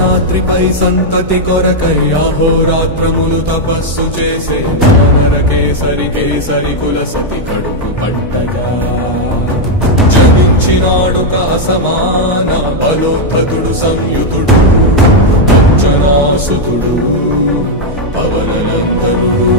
అంజనాద్రిపై సంతతి కొరకై అహోరాత్రములు తపస్సు చేసే వానర కేసరి కేసరి కులసతి కడుపు పట్టగా జనించినాడొక అసమాన బలోద్ధతుడు సంయుతుడు అంజనాసుతుడు పవననందనుడు